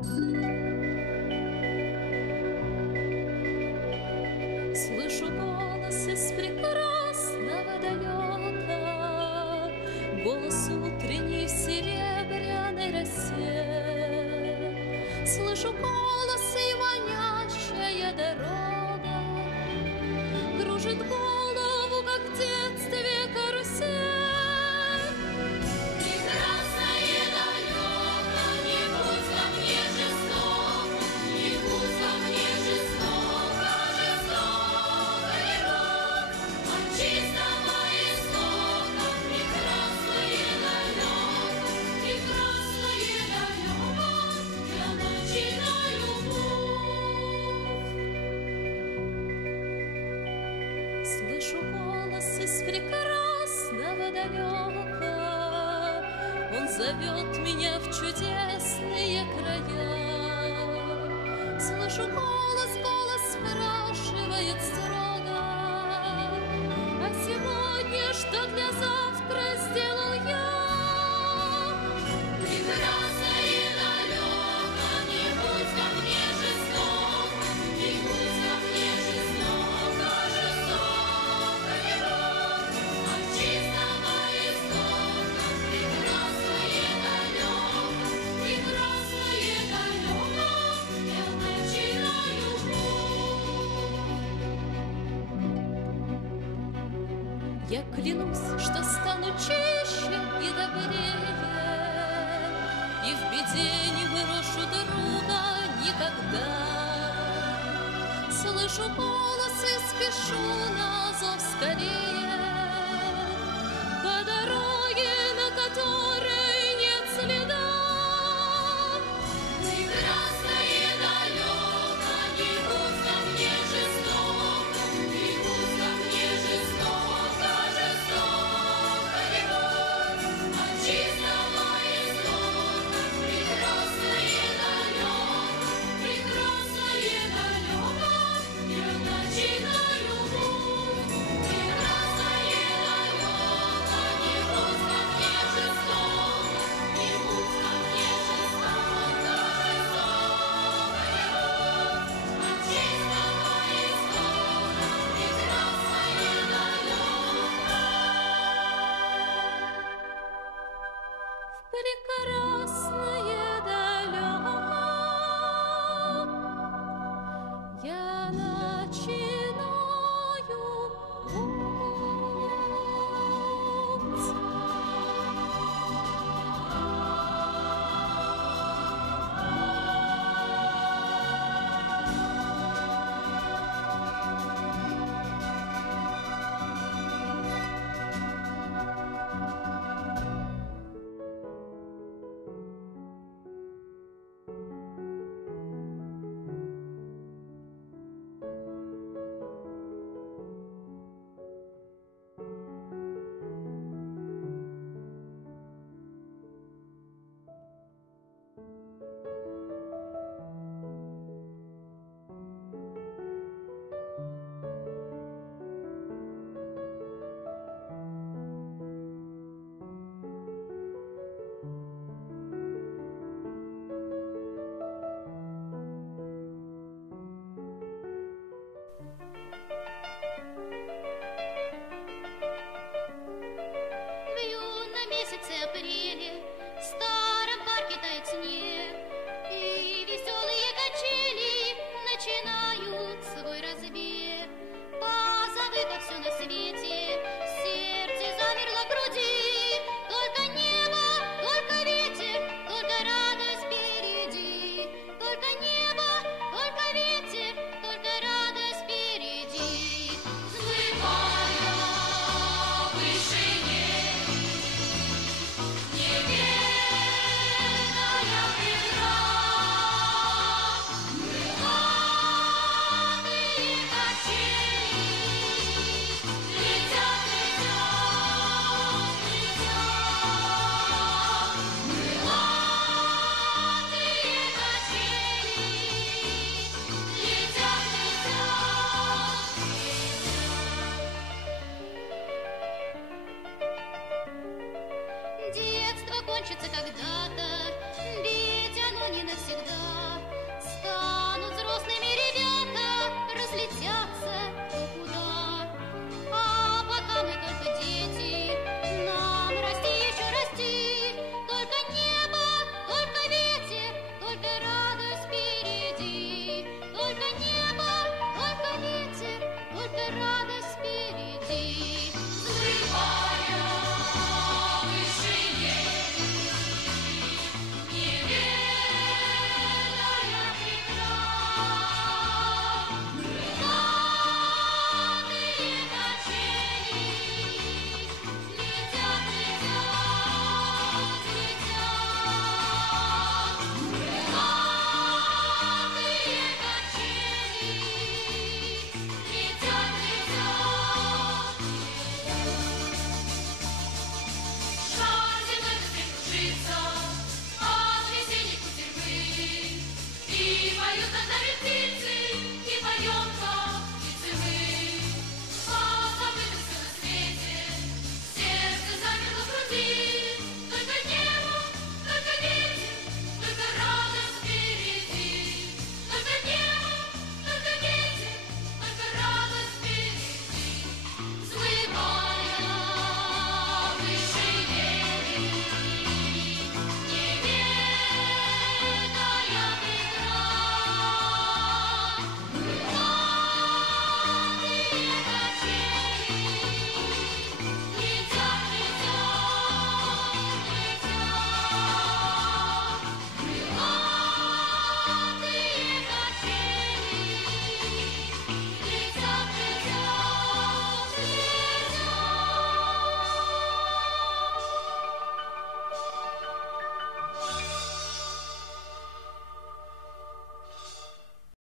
Слышу голос из прекрасного далека, голос утренней в серебряной росе. Слышу голос и манящая дорога кружит голову, как в детстве карусель. Слышу голос из прекрасного далека, он зовет меня в чудесные края. Слышу голос, голос спрашивает строго: а сегодня что для завтра сделал я? Я клянусь, что стану чище и добрее, и в беде не брошу друга никогда. Слышу голос и спешу на зов скорее, по дороге, на которой нет следа. Прекрасное далеко, и поют